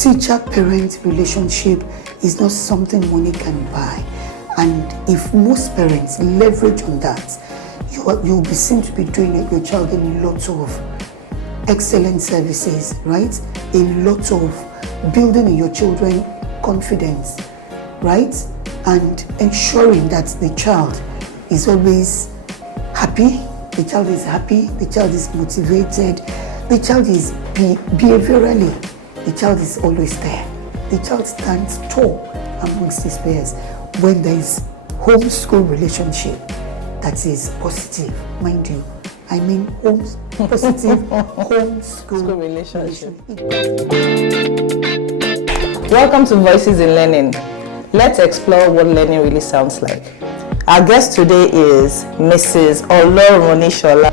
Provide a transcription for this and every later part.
teacher-parent relationship is not something money can buy. And if most parents leverage on that, you'll be seen to be doing your child a lot of excellent services, right? A lot of building in your children confidence, right? And ensuring that the child is always happy, the child is happy, the child is motivated, the child is behaviorally, the child is always there. The child stands tall amongst his peers when there is home-school relationship that is positive, mind you. I mean positive home-school relationship. Welcome to Voices in Learning. Let's explore what learning really sounds like. Our guest today is Mrs. Olorunishola.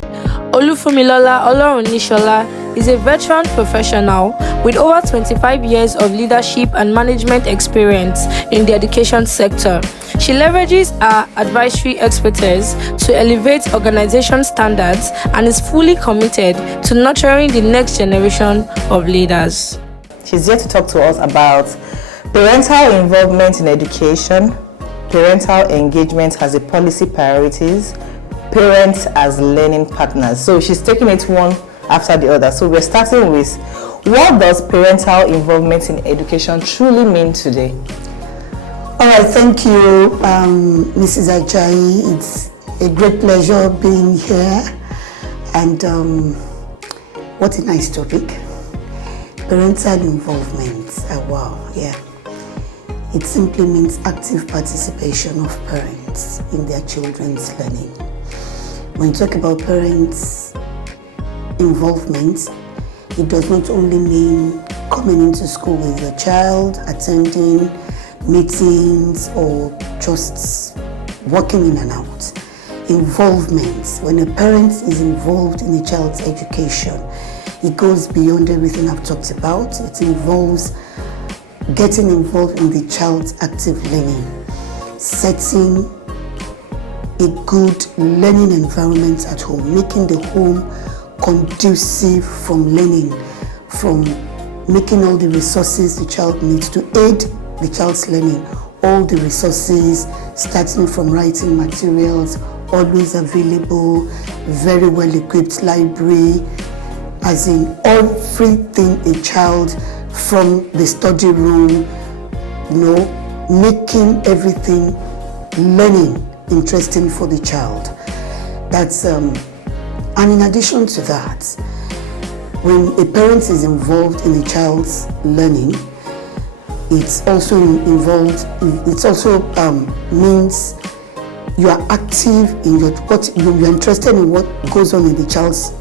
Olufunmilola Olorunishola is a veteran professional with over 25 years of leadership and management experience in the education sector. She leverages her advisory expertise to elevate organization standards and is fully committed to nurturing the next generation of leaders. She's here to talk to us about parental involvement in education, parental engagement as a policy priorities, parents as learning partners. So she's taking it one after the other. So we're starting with, what does parental involvement in education truly mean today? All right, thank you, Mrs. Ajayi. It's a great pleasure being here. And what a nice topic. Parental involvement. Wow, yeah. It simply means active participation of parents in their children's learning. When you talk about parents' involvement, it does not only mean coming into school with your child, attending meetings, or just walking in and out. Involvement, when a parent is involved in a child's education, it goes beyond everything I've talked about. It involves getting involved in the child's active learning, setting a good learning environment at home, making the home conducive from learning, from making all the resources the child needs to aid the child's learning, all the resources, starting from writing materials, always available, very well equipped library, as in everything a child from the study room, making everything learning interesting for the child. That's and in addition to that, when a parent is involved in a child's learning, it's also involved. It also means you are active in you're interested in what goes on in the child's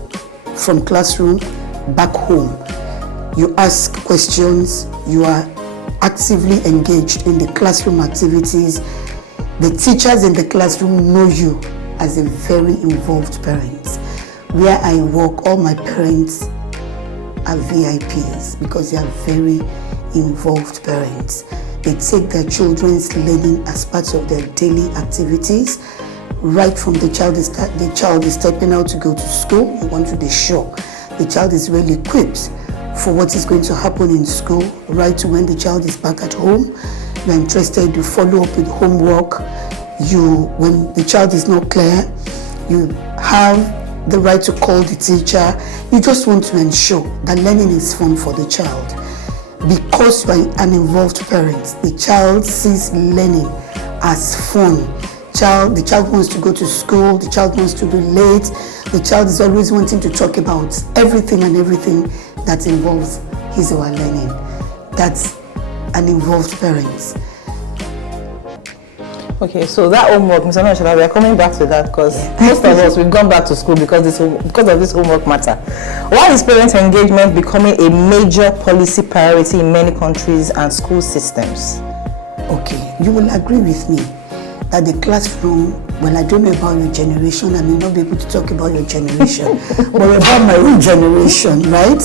from classroom back home. You ask questions. You are actively engaged in the classroom activities. The teachers in the classroom know you as a very involved parent. Where I work, all my parents are VIPs because they are very involved parents. They take their children's learning as part of their daily activities. Right from the child is stepping out to go to school, you want to be sure the child is well equipped for what is going to happen in school, right to when the child is back at home. You're interested to follow up with homework. When the child is not clear, you have the right to call the teacher. You just want to ensure that learning is fun for the child. Because you're an involved parent, the child sees learning as fun. The child wants to go to school, the child wants to be late, the child is always wanting to talk about everything that involves his or her learning. That's an involved parent. Okay, so that homework, Mr. Olorunishola, we are coming back to that because most of us, we've gone back to school because of this homework matter. Why is parent engagement becoming a major policy priority in many countries and school systems? Okay, you will agree with me that the classroom, well, I don't know about your generation, I may not be able to talk about your generation, but about my own generation, right?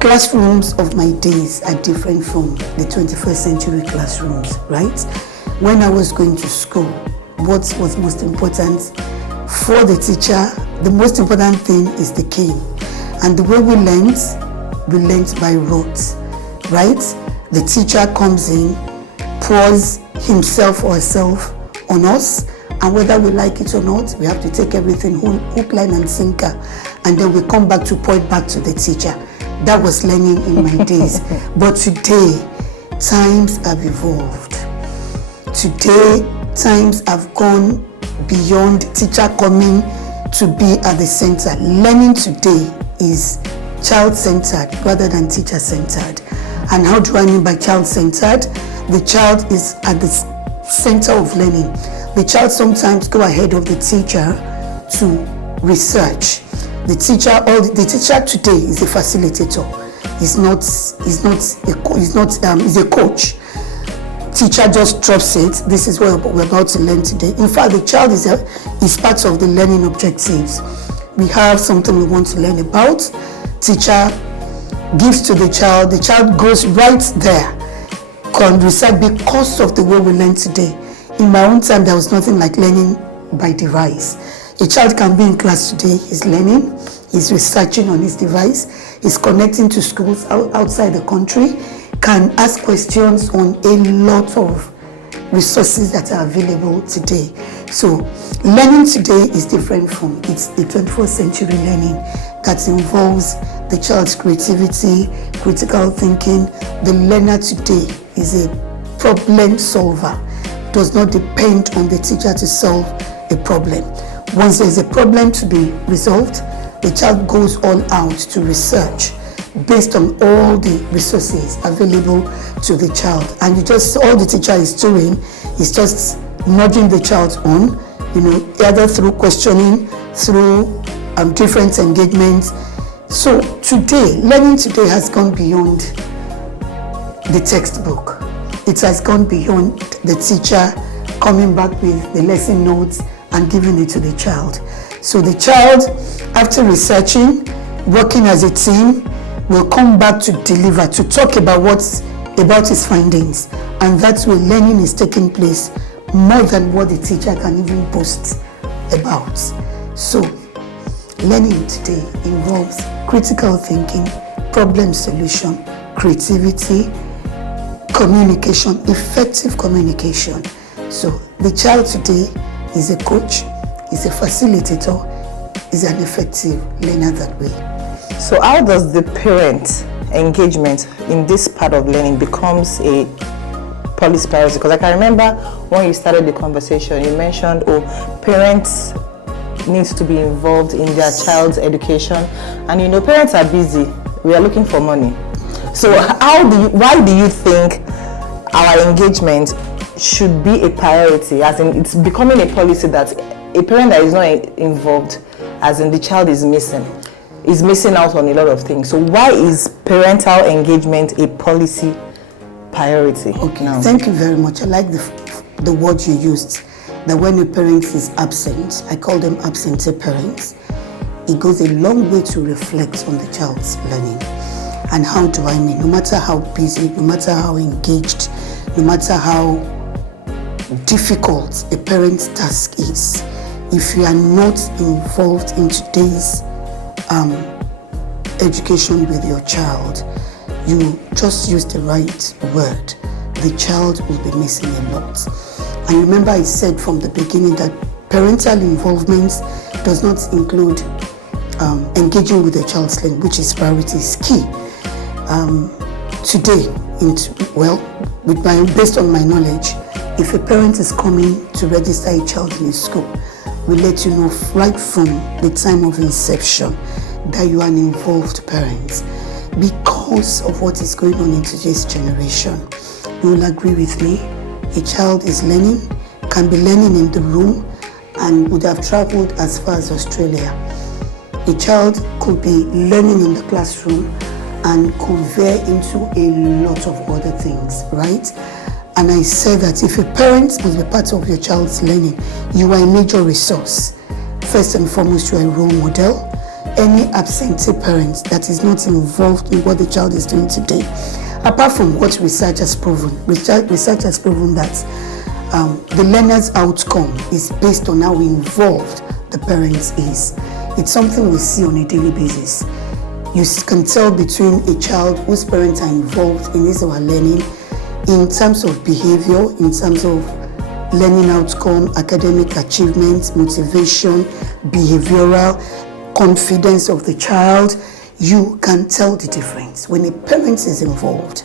Classrooms of my days are different from the 21st century classrooms, right? When I was going to school, what was most important for the teacher, the most important thing is the cane. And the way we learned by rote. right? The teacher comes in, pours himself or herself on us, and whether we like it or not, we have to take everything hook, line, and sinker, and then we come back to pour it back to the teacher. That was learning in my days. But today, times have evolved. Today, times have gone beyond teacher coming to be at the center. Learning today is child-centered rather than teacher-centered. And how do I mean by child-centered? The child is at the center of learning. The child sometimes go ahead of the teacher to research. The teacher today is a facilitator. He's a coach. Teacher just drops it. This is what we're about to learn today. In fact, the child is part of the learning objectives. We have something we want to learn about. Teacher gives to the child goes right there, can recite because of the way we learn today. In my own time, there was nothing like learning by device. A child can be in class today, he's learning, he's researching on his device, he's connecting to schools outside the country, can ask questions on a lot of resources that are available today. So learning today is different from it's the 21st century learning that involves the child's creativity, critical thinking. The learner today is a problem solver, does not depend on the teacher to solve a problem. Once there's a problem to be resolved, the child goes all out to research based on all the resources available to the child. And all the teacher is doing is just nudging the child on, either through questioning, through different engagements. So today, learning today has gone beyond the textbook. It has gone beyond the teacher coming back with the lesson notes and giving it to the child. So the child, after researching, working as a team, will come back to deliver, to talk about his findings. And that's where learning is taking place more than what the teacher can even post about. So learning today involves critical thinking, problem solution, creativity, communication, effective communication. So the child today is a coach, is a facilitator, is an effective learner that way. So how does the parent engagement in this part of learning becomes a policy priority? Because I can remember when you started the conversation, you mentioned, parents need to be involved in their child's education. And parents are busy. We are looking for money. So why do you think our engagement should be a priority, as in it's becoming a policy that a parent that is not involved, as in the child is missing out on a lot of things? So why is parental engagement a policy priority? Okay, thank you very much. I like the word you used, that when a parent is absent, I call them absentee parents. It goes a long way to reflect on the child's learning. And how do I mean? No matter how busy, no matter how engaged, no matter how difficult a parent's task is, if you are not involved in today's education with your child, you just use the right word, the child will be missing a lot. And remember, I said from the beginning that parental involvement does not include engaging with the child's learning, which is priority, is key. Today, based on my knowledge, if a parent is coming to register a child in a school, we let you know right from the time of inception that you are an involved parent. Because of what is going on in today's generation, you will agree with me, a child is learning, can be learning in the room, and would have traveled as far as Australia. A child could be learning in the classroom and could veer into a lot of other things, right? And I said that if a parent must be part of your child's learning, you are a major resource. First and foremost, you are a role model. Any absentee parent that is not involved in what the child is doing today, apart from what research has proven, research has proven that the learner's outcome is based on how involved the parent is. It's something we see on a daily basis. You can tell between a child whose parents are involved in his or her learning in terms of behavior, in terms of learning outcome, academic achievement, motivation, behavioral, confidence of the child. You can tell the difference. When a parent is involved,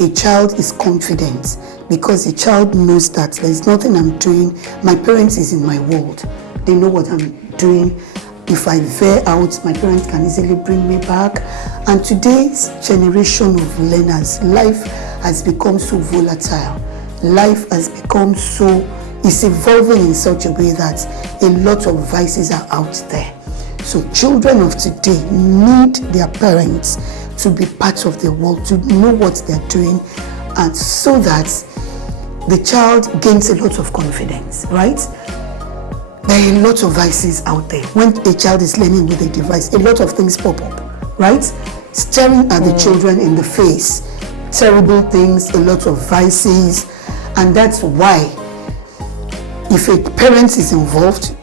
a child is confident because the child knows that there's nothing I'm doing. My parents is in my world. They know what I'm doing. If I veer out, my parents can easily bring me back. And today's generation of learners, life has become so volatile. Life has become it's evolving in such a way that a lot of vices are out there. So children of today need their parents to be part of their world, to know what they're doing, and so that the child gains a lot of confidence, right? There are a lot of vices out there. When a child is learning with a device, a lot of things pop up, right? Staring at the children in the face, terrible things, a lot of vices, and that's why if a parent is involved,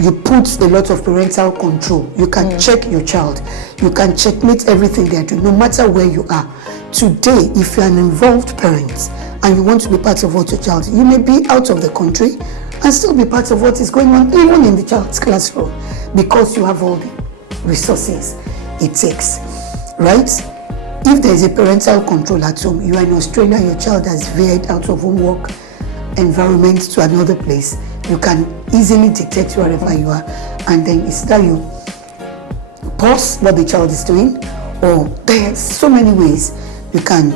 you put a lot of parental control. You can check your child. You can checkmate everything they're doing, no matter where you are. Today, if you're an involved parent and you want to be part of what your child, you may be out of the country and still be part of what is going on, even in the child's classroom, because you have all the resources it takes, right? If there is a parental control at home, you are in Australia, your child has veered out of homework environment to another place, you can easily detect wherever you are, and then it's that you pause what the child is doing, or there are so many ways you can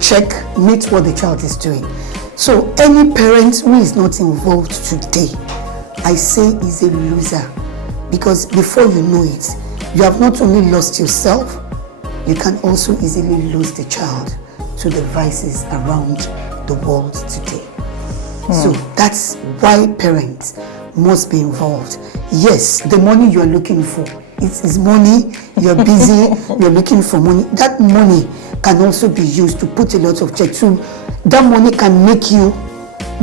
checkmate what the child is doing. So any parent who is not involved today, I say is a loser, because before you know it, you have not only lost yourself, you can also easily lose the child to the vices around the world today. So that's why parents must be involved. Yes, the money you're looking for, it is money, you're busy, you're looking for money. That money can also be used to put a lot of checks. So that money can make you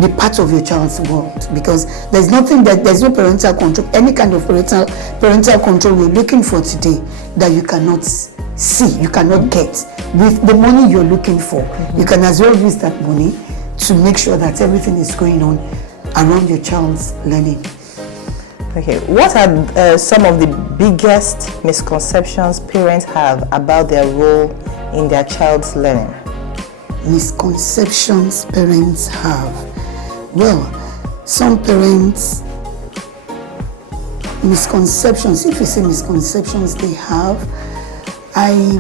be part of your child's world, because there's no parental control, any kind of parental control you're looking for today that you cannot see, you cannot get. With the money you're looking for, you can as well use that money to make sure that everything is going on around your child's learning. Okay, what are some of the biggest misconceptions parents have about their role in their child's learning? Misconceptions parents have. Well, some parents, misconceptions, if you say misconceptions they have,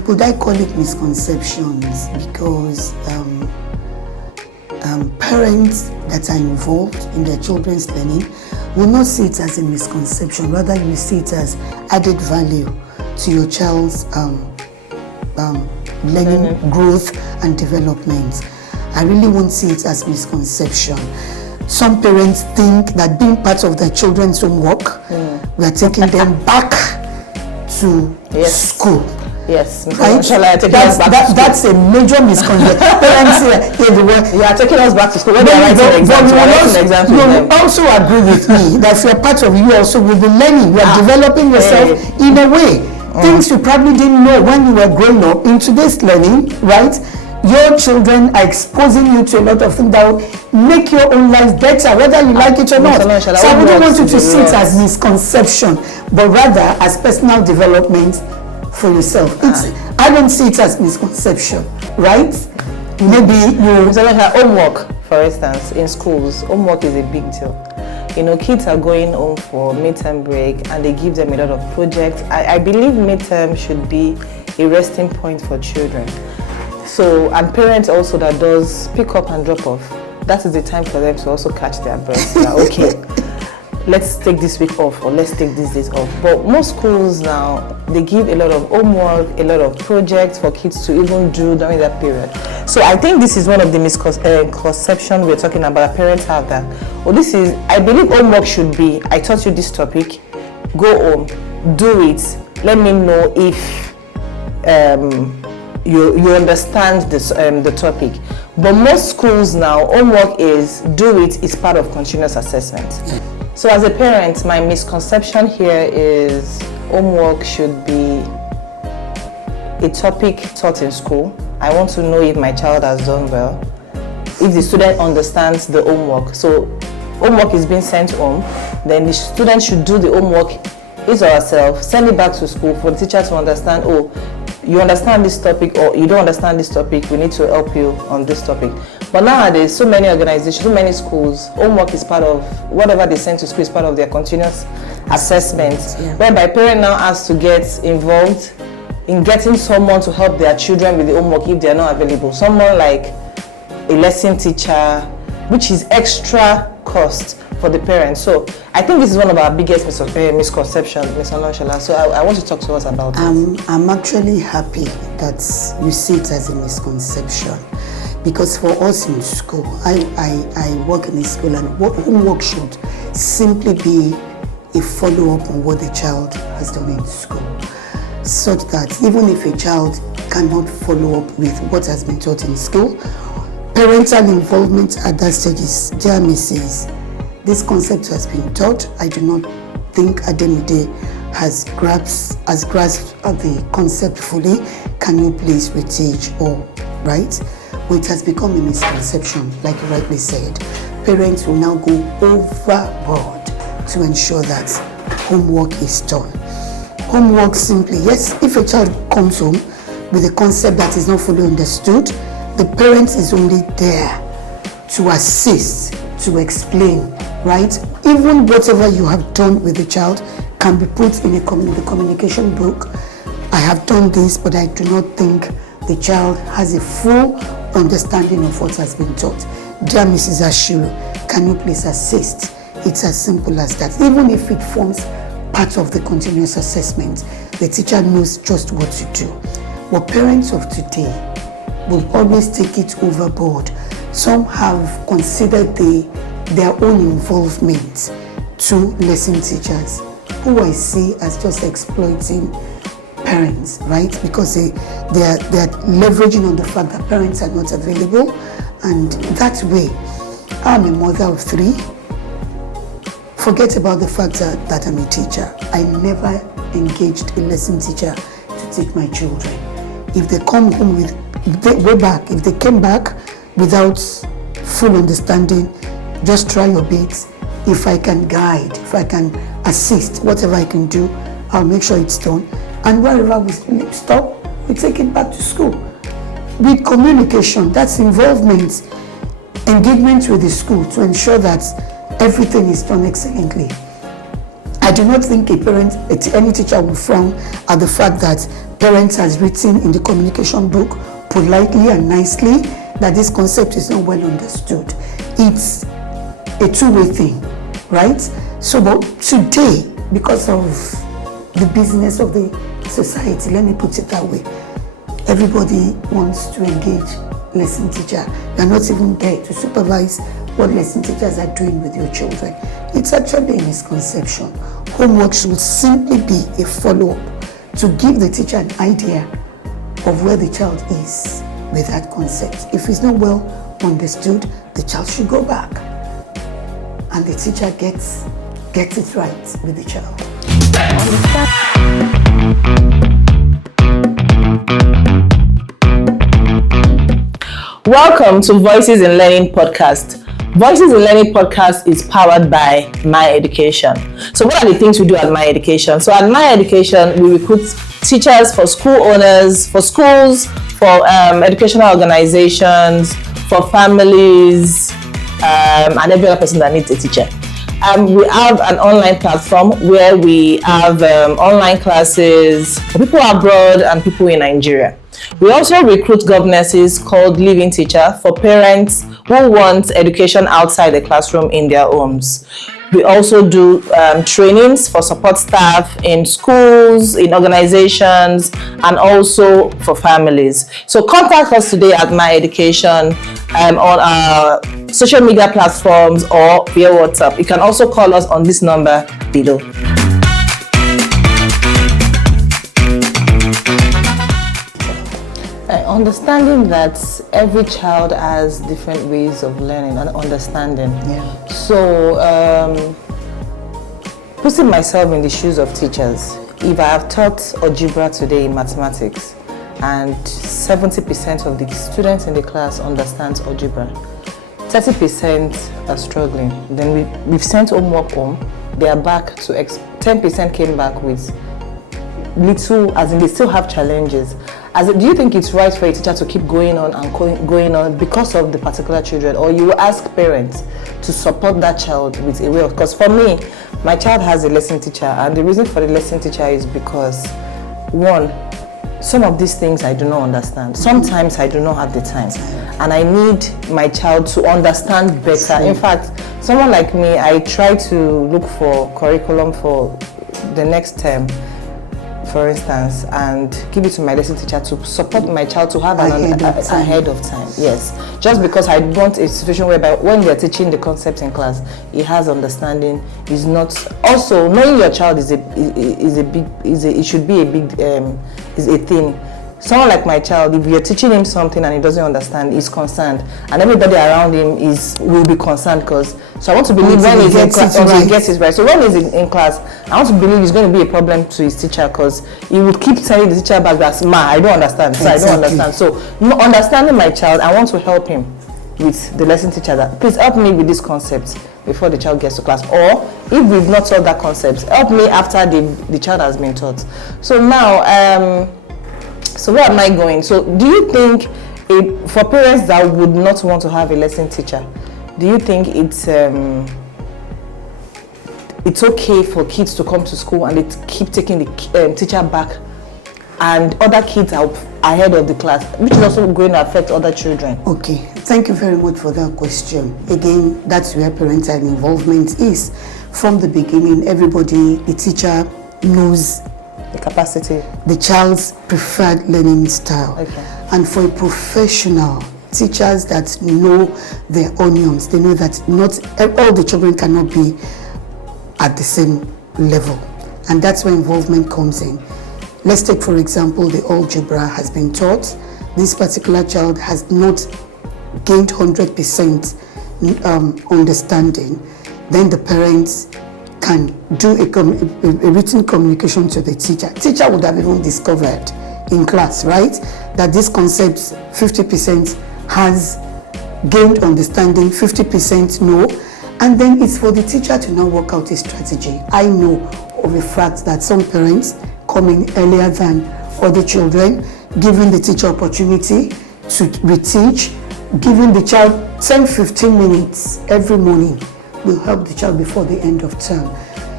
would I call it misconceptions, because parents that are involved in their children's learning will not see it as a misconception, rather you see it as added value to your child's learning, growth and development. I really won't see it as misconception. Some parents think that being part of their children's homework, we are taking them back to school. Yes, right? That's a major misconception. Parents you are taking us back to school. When they are writing exams, you will also agree with me that if you're part of it, you also will be learning. You are developing yourself in a way. Things you probably didn't know when you were growing up. In today's learning, right? Your children are exposing you to a lot of things that will make your own life better, whether you like it or not. So I wouldn't want you to see it as misconception, but rather as personal development for yourself. I don't see it as misconception, right? Maybe you homework, for instance, in schools, homework is a big deal. You know, kids are going home for midterm break and they give them a lot of projects. I believe midterm should be a resting point for children. So, and parents also that does pick up and drop off, that is the time for them to also catch their breath. Like, okay, let's take this week off, or let's take these days off. But most schools now, they give a lot of homework, a lot of projects for kids to even do during that period. So I think this is one of the misconceptions we're talking about. Parents have that. Well, I believe homework should be, I taught you this topic, go home, do it, let me know if you understand this the topic. But most schools now, homework is part of continuous assessment. So as a parent, my misconception here is homework should be a topic taught in school. I want to know if my child has done well, if the student understands the homework. So homework is being sent home, then the student should do the homework his or herself, send it back to school for the teacher to understand, oh, you understand this topic or you don't understand this topic, we need to help you on this topic. But nowadays, so many organizations, so many schools, homework is part of, whatever they send to school is part of their continuous assessment, whereby parent now has to get involved in getting someone to help their children with the homework if they are not available. Someone like a lesson teacher, which is extra cost for the parents. So I think this is one of our biggest misconceptions, Ms. Oloshola. So I want to talk to us about it. I'm actually happy that you see it as a misconception, because for us in school, I work in a school, and homework should simply be a follow-up on what the child has done in school, such that even if a child cannot follow up with what has been taught in school, parental involvement at that stage is, dear Mrs., this concept has been taught. I do not think Ademide has grasped the concept fully. Can you please reteach? Or, right? Well, it has become a misconception, like you rightly said. Parents will now go overboard to ensure that homework is done. Homework simply, yes, if a child comes home with a concept that is not fully understood, the parent is only there to assist, to explain, right? Even whatever you have done with the child can be put in the communication book. I have done this, but I do not think the child has a full understanding of what has been taught. Dear Mrs. Ashiru, can you please assist? It's as simple as that. Even if it forms part of the continuous assessment, the teacher knows just what to do. But parents of today will always take it overboard. Some have considered their own involvement to lesson teachers, who I see as just exploiting parents, right? Because they are leveraging on the fact that parents are not available, and that way, I'm a mother of 3. Forget about the fact that I'm a teacher. I never engaged a lesson teacher to teach my children. If they come home if they came back without full understanding, just try your best. If I can guide, if I can assist, whatever I can do, I'll make sure it's done. And wherever we stop, we take it back to school. With communication, that's involvement, engagement with the school to ensure that everything is done excellently. I do not think any teacher will frown at the fact that parents has written in the communication book politely and nicely that this concept is not well understood. It's a two-way thing, right? So, but today, because of the business of the society, let me put it that way, everybody wants to engage lesson teacher. You're not even there to supervise what lesson teachers are doing with your children. It's actually a misconception. Homework should simply be a follow-up to give the teacher an idea of where the child is with that concept. If it's not well understood, the child should go back, and the teacher gets it right with the child. Welcome to Voices in Learning podcast. Voices in Learning podcast is powered by My Education. So what are the things we do at My Education? So at My Education, we recruit teachers for school owners, for schools, for educational organizations, for families, and every other person that needs a teacher. We have an online platform where we have online classes for people abroad and people in Nigeria. We also recruit governesses called Living Teacher for parents who want education outside the classroom in their homes. We also do trainings for support staff in schools, in organizations, and also for families. So contact us today at My Education on our social media platforms or via WhatsApp. You can also call us on this number below. Understanding that every child has different ways of learning and understanding. Yeah. So, putting myself in the shoes of teachers, if I have taught algebra today in mathematics, and 70% of the students in the class understands algebra. 30% are struggling. Then we've sent homework home. They are back to 10% came back with little, as in they still have challenges. Do you think it's right for a teacher to keep going on and going on because of the particular children, or you will ask parents to support that child with a way of? Because for me, my child has a lesson teacher, and the reason for the lesson teacher is because, one, some of these things I do not understand. Sometimes I do not have the time, and I need my child to understand better. In fact, someone like me, I try to look for curriculum for the next term, for instance, and give it to my lesson teacher to support my child to have ahead of time. Yes, just because I want a situation whereby when we are teaching the concepts in class, he has understanding. Is not also knowing your child is a thing. Someone like my child, if you're teaching him something and he doesn't understand, he's concerned, and everybody around him will be concerned because. So I want to believe when he's in class, he gets it right. So when he's in class, I want to believe it's going to be a problem to his teacher because he will keep telling the teacher back that, I don't understand. So I don't understand. So understanding my child, I want to help him with the lesson teacher that please help me with this concept before the child gets to class, or if we've not taught that concept, help me after the child has been taught. So now, so where am I going? So do you think for parents that would not want to have a lesson teacher, do you think it's okay for kids to come to school and they keep taking the teacher back and other kids are ahead of the class, which is also going to affect other children? Okay, thank you very much for that question. Again, that's where parental involvement is. From the beginning, everybody, the teacher knows the capacity, the child's preferred learning style. Okay. And for a professional, teachers that know their onions, they know that not all the children cannot be at the same level. And that's where involvement comes in. Let's take, for example, the algebra has been taught. This particular child has not gained 100% understanding. Then the parents can do a written communication to the teacher. Teacher would have even discovered in class, right, that this concept 50% has gained understanding, 50% no, and then it's for the teacher to now work out a strategy. I know of the fact that some parents come in earlier than other children, giving the teacher opportunity to reteach, giving the child 10-15 minutes every morning will help the child before the end of term.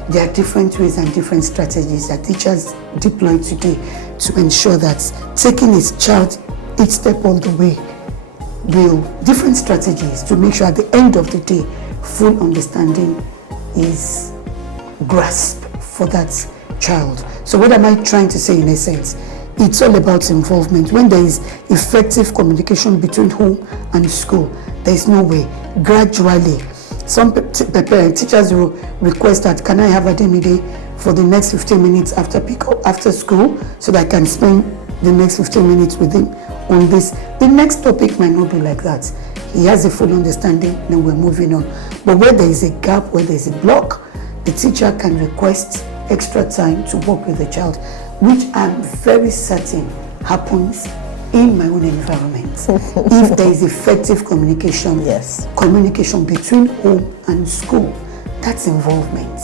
There are different ways and different strategies that teachers deploy today to ensure that taking his child each step all the way different strategies to make sure at the end of the day, full understanding is grasped for that child. So what am I trying to say in essence? It's all about involvement. When there is effective communication between home and school, there is no way. Gradually, some teachers will request that, can I have a demi day for the next 15 minutes after school so that I can spend the next 15 minutes with him on this. The next topic might not be like that. He has a full understanding, then we're moving on. But where there is a gap, where there is a block, the teacher can request extra time to work with the child, which I'm very certain happens in my own environment. If there is effective communication, yes, communication between home and school, that's involvement,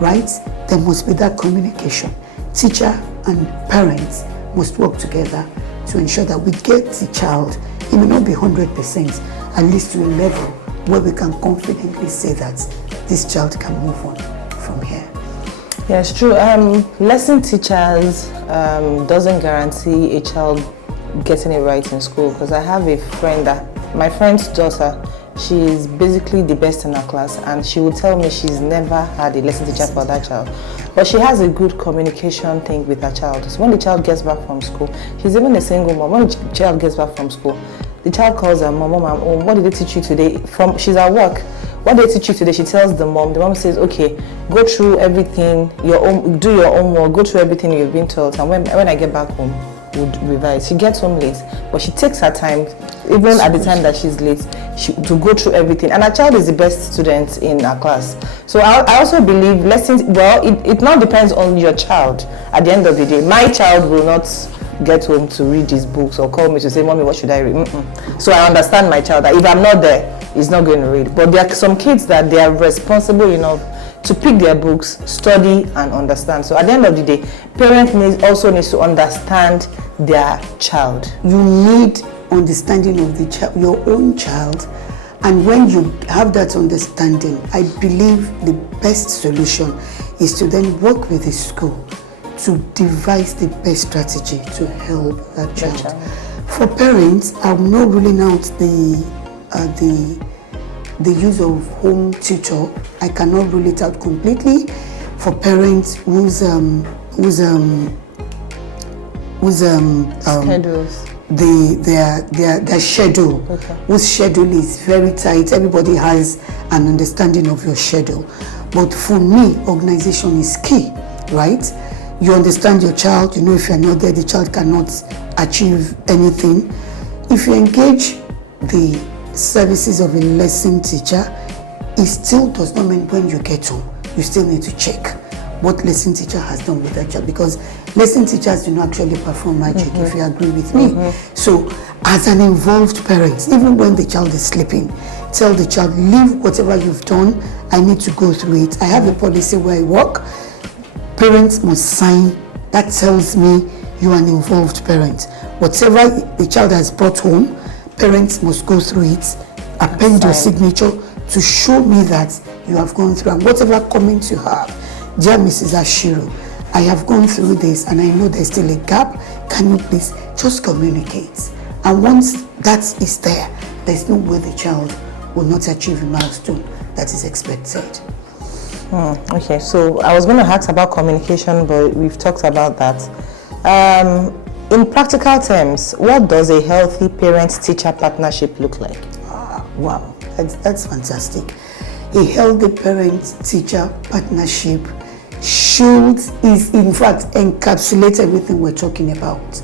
right? There must be that communication. Teacher and parents must work together to ensure that we get the child, it may not be 100%, at least to a level where we can confidently say that this child can move on from here. Yes, true. Lesson teachers doesn't guarantee a child getting it right in school, because I have a friend my friend's daughter, she is basically the best in her class, and she will tell me she's never had a lesson teacher for that child. But she has a good communication thing with her child. So when the child gets back from school, she's even a single mom. When the child gets back from school, the child calls her mom, I'm home. What did they teach you today? She's at work. What did they teach you today? She tells the mom. The mom says, okay, go through everything, do your homework, go through everything you've been taught, and when I get back home, we'll revise. She gets home late, but she takes her time, even at the time that she's late, to go through everything. And her child is the best student in her class. So I also believe lessons, it now depends on your child at the end of the day. My child will not get home to read his books or call me to say, Mommy, what should I read? Mm-mm. So I understand my child that if I'm not there, he's not going to read. But there are some kids that they are responsible enough to pick their books, study, and understand. So at the end of the day, parents also need to understand their child. You need understanding of the child, your own child. And when you have that understanding, I believe the best solution is to then work with the school to devise the best strategy to help that child. For parents, I'm not ruling out the use of home tutor. I cannot rule it out completely. For parents whose schedules. Their schedule, whose schedule is very tight. Everybody has an understanding of your schedule. But for me, organization is key, right? You understand your child, you know if you're not there, the child cannot achieve anything. If you engage the services of a lesson teacher, it still does not mean when you get home, you still need to check what lesson teacher has done with that child, because lesson teachers do not actually perform magic, if you agree with me. So as an involved parent, even when the child is sleeping, tell the child, leave whatever you've done, I need to go through it. I have a policy where I work, parents must sign, that tells me you're an involved parent. Whatever the child has brought home, parents must go through it, append your signature to show me that you have gone through, and whatever comments you have, dear Mrs. Ashiru, I have gone through this and I know there's still a gap. Can you please just communicate? And once that is there, there's no way the child will not achieve a milestone that is expected. Okay, so I was going to ask about communication, but we've talked about that. In practical terms, what does a healthy parent-teacher partnership look like? Wow, that's fantastic. A healthy parent-teacher partnership is in fact encapsulate everything we're talking about.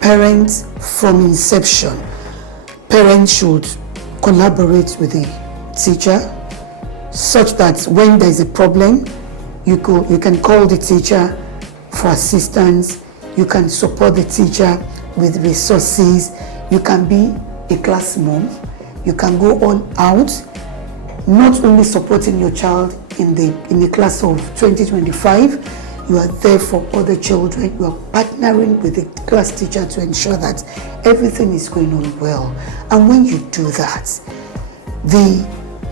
Parents from inception, parents should collaborate with the teacher such that when there's a problem, you can call the teacher for assistance, you can support the teacher with resources, you can be a class mom, you can go all out, not only supporting your child in the class of 2025, you are there for other children, you are partnering with the class teacher to ensure that everything is going on well. And when you do that, the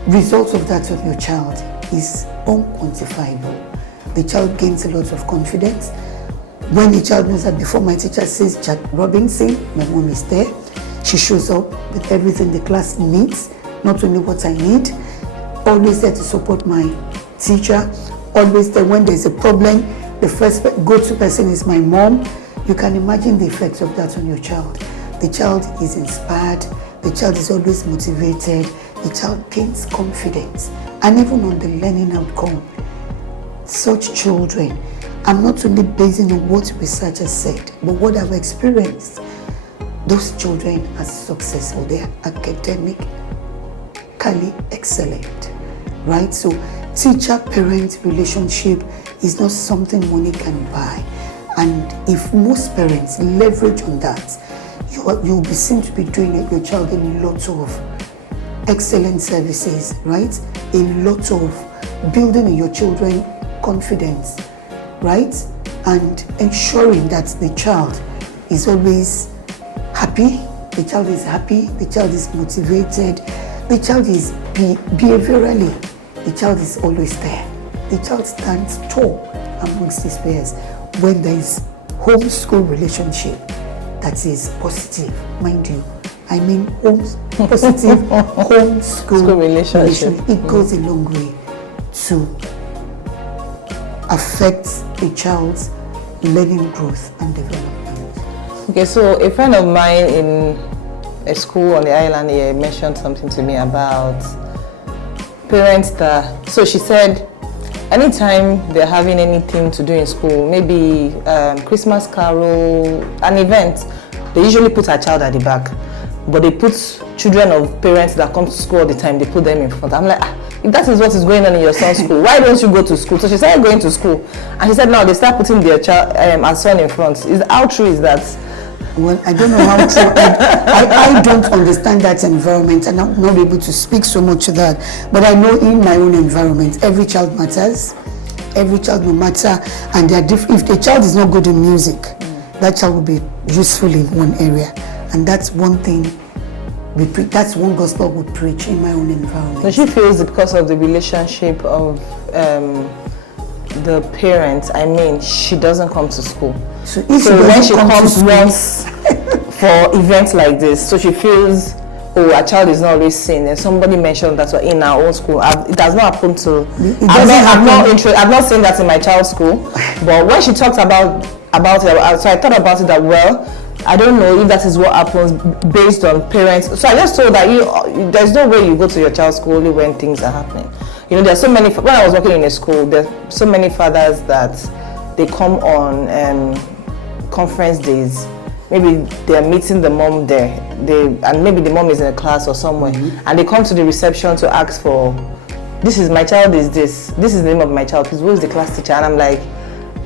result of that on your child is unquantifiable. The child gains a lot of confidence. When the child knows that before my teacher says Jack Robinson, my mom is there, she shows up with everything the class needs, not only what I need, always there to support my teacher, always there when there's a problem, the first go-to person is my mom. You can imagine the effects of that on your child. The child is inspired, the child is always motivated, the child gains confidence, and even on the learning outcome. Such children, I'm not only basing on what research has said, but what I've experienced. Those children are successful, they are academically excellent, right? So teacher-parent relationship is not something money can buy. And if most parents leverage on that, you'll be seen to be doing your child a lot of excellent services, right? A lot of building in your children confidence, right? And ensuring that the child is always happy, the child is happy, the child is motivated, the child is behaviorally, the child is always there. The child stands tall amongst his peers when there is home-school relationship that is positive, mind you. I mean positive home-school relationship. It goes a long way to affect a child's learning growth and development. Okay, so a friend of mine in a school on the island here mentioned something to me about parents that, so she said, anytime they're having anything to do in school, maybe Christmas carol, an event, they usually put her child at the back. But they put children of parents that come to school all the time, they put them in front. I'm like, if that is what is going on in your son's school, why don't you go to school? So she started going to school. And she said, now they start putting their child, her son in front. How true is that? Well, I don't know how true. I don't understand that environment, and I'm not able to speak so much to that. But I know in my own environment, every child matters. Every child no matter, and they're different. If the child is not good in music, that child will be useful in one area, and that's one thing. That's one gospel we preach in my own environment. So she feels because of the relationship of the parents. I mean, she doesn't come to school. So when she comes once for events like this, so she feels, oh, a child is not always seen. And somebody mentioned that in our own school. It does not happen to. I've not seen that in my child's school. But when she talks about it, so I thought about it that, well, I don't know if that is what happens based on parents. So I just told that there's no way you go to your child's school only when things are happening. You know, there's so many. When I was working in a school, there's so many fathers that they come on conference days. Maybe they're meeting the mom there, and maybe the mom is in a class or somewhere, and they come to the reception to ask for, this is my child, this is the name of my child, please, who is the class teacher? And I'm like,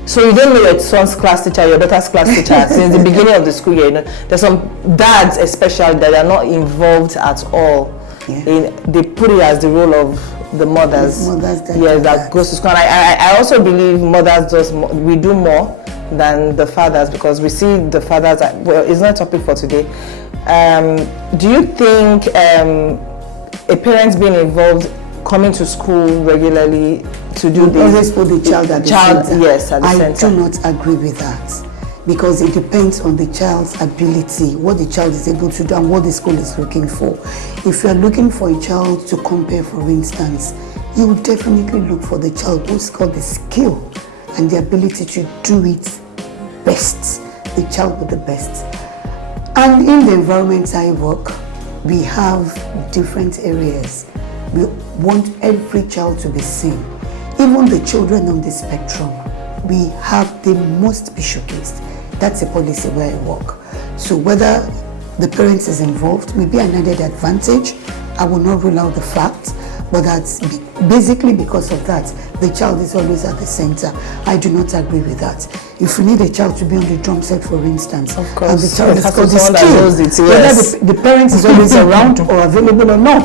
so you don't know your son's class teacher, your daughter's class teacher since the beginning of the school year. You know, there's some dads especially that are not involved at all. Yeah. They put it as the role of the mothers. That goes to school. And I also believe mothers we do more than the fathers, because we see the fathers. Well, it's not a topic for today. Do you think a parent being involved, coming to school regularly to do this? Always put the child at the center. Yes, at the center. I do not agree with that, because it depends on the child's ability, what the child is able to do and what the school is looking for. If you are looking for a child to compare, for instance, you will definitely look for the child who's got the skill and the ability to do it best, the child with the best. And in the environment I work, we have different areas. We want every child to be seen. Even the children on the spectrum, they must be showcased. That's a policy where I work. So whether the parents is involved may be an added advantage. I will not rule out the fact, but that's basically because of that, the child is always at the center. I do not agree with that. If you need a child to be on the drum set, for instance, of course, and the child has got the skill, whether the parent is always around or available or not,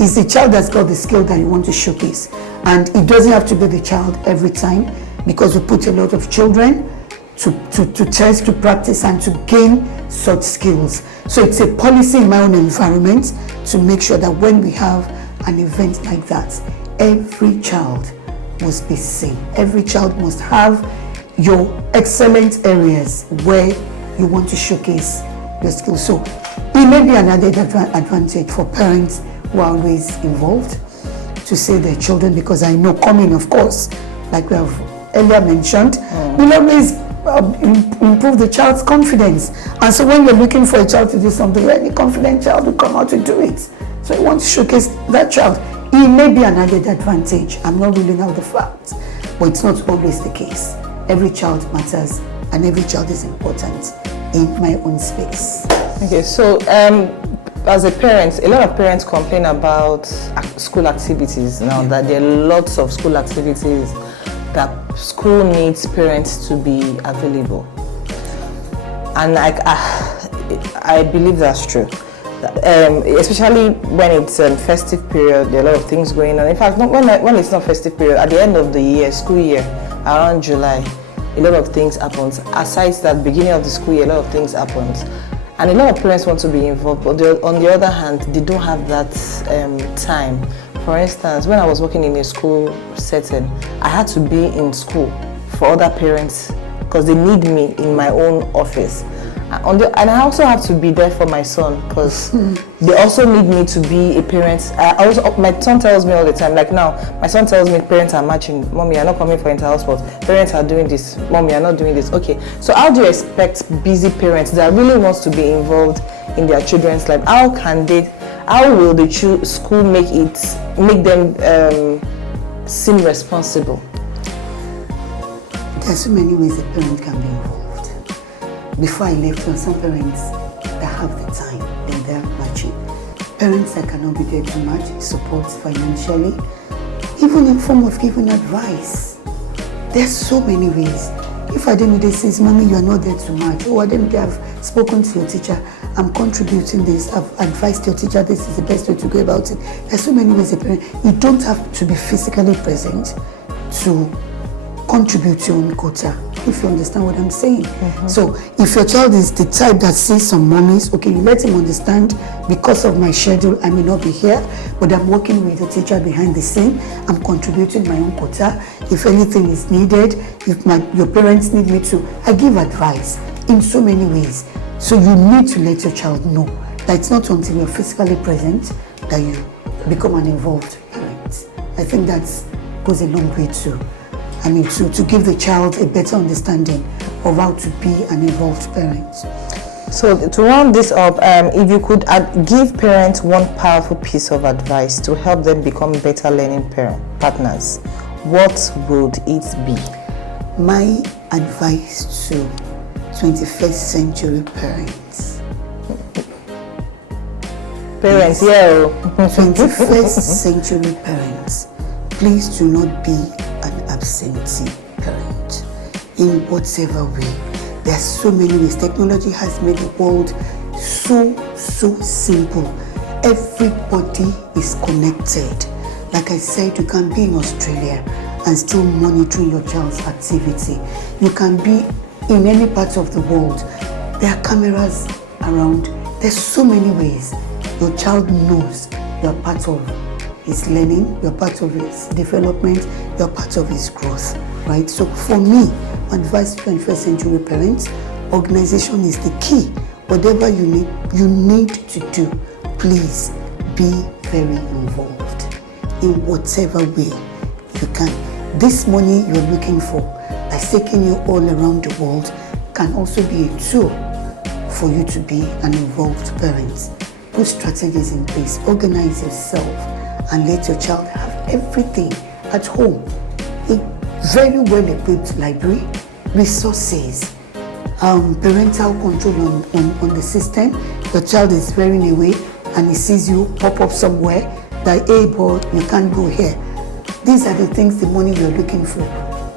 it's the child that's got the skill that you want to showcase. And it doesn't have to be the child every time, because we put a lot of children to test, to practice, and to gain such skills. So it's a policy in my own environment to make sure that when we have an event like that, every child must be seen. Every child must have your excellent areas where you want to showcase your skills. So it may be an added advantage for parents who are always involved to see their children, because I know coming, of course, like we have earlier mentioned, will always improve the child's confidence. And so when you're looking for a child to do something, any confident child will come out to do it. So you want to showcase that child. It may be an added advantage. I'm not ruling out the fact, but it's not always the case. Every child matters, and every child is important in my own space. Okay, so as a parent, a lot of parents complain about school activities now, that there are lots of school activities that school needs parents to be available. And I believe that's true. Especially when it's festive period, there are a lot of things going on. In fact, when it's not festive period, at the end of the year, school year, around July, a lot of things happens. Aside that beginning of the school year, a lot of things happens. And a lot of parents want to be involved, but on the other hand, they don't have that time. For instance, when I was working in a school setting, I had to be in school for other parents because they need me in my own office. And I also have to be there for my son because they also need me to be a parent. My son tells me all the time, like now, my son tells me parents are matching. Mommy, you're not coming for inter-house sports. Parents are doing this. Mommy, you're not doing this. Okay, so how do you expect busy parents that really wants to be involved in their children's life? How will the school make them seem responsible? There's so many ways a parent can be involved. Before I left, some parents that have the time, then they're matching. Parents that cannot be there to match, support financially, even in form of giving advice. There's so many ways. If I didn't, they say, Mommy, you are not there to match. Oh, I didn't have spoken to your teacher, I'm contributing this, I've advised your teacher this is the best way to go about it. There's so many ways a parent, you don't have to be physically present to contribute your own quota, if you understand what I'm saying. So if your child is the type that sees some mommies, okay, you let him understand, because of my schedule I may not be here, but I'm working with the teacher behind the scene, I'm contributing my own quota. If anything is needed, if your parents need me to, I give advice in so many ways. So you need to let your child know that it's not until you're physically present that you become an involved parent. I think that goes a long way too. To give the child a better understanding of how to be an involved parent. So to round this up, if you could give parents one powerful piece of advice to help them become better learning partners, what would it be? My advice to 21st century parents. Parents, yeah. 21st century parents, please do not be an absentee parent in whatever way. There are so many ways. Technology has made the world so simple. Everybody is connected. Like I said, you can be in Australia and still monitoring your child's activity. You can be in any part of the world. There are cameras around. There's so many ways. Your child knows you're part of his learning, you're part of his development, you're part of his growth, right? So for me, my advice to 21st century parents, organization is the key. Whatever you need to do, please be very involved in whatever way you can. This money you're looking for, by taking you all around the world, can also be a tool for you to be an involved parent. Put strategies in place, organize yourself, and let your child have everything at home. A very well equipped library, resources, parental control on the system. Your child is wearing away and he sees you pop up somewhere that, hey boy, you can't go here. These are the things the money you're looking for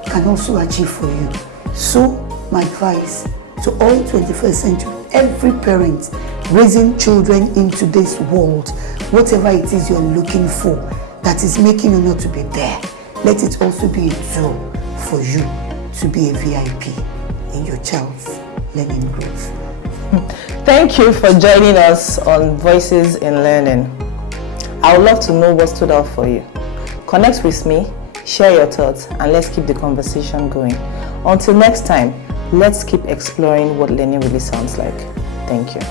can also achieve for you. So my advice to all 21st century, every parent raising children into this world, whatever it is you're looking for that is making you not to be there, let it also be a tool for you to be a VIP in your child's learning growth. Thank you for joining us on Voices in Learning. I would love to know what stood out for you. Connect with me, share your thoughts, and let's keep the conversation going. Until next time, let's keep exploring what learning really sounds like. Thank you.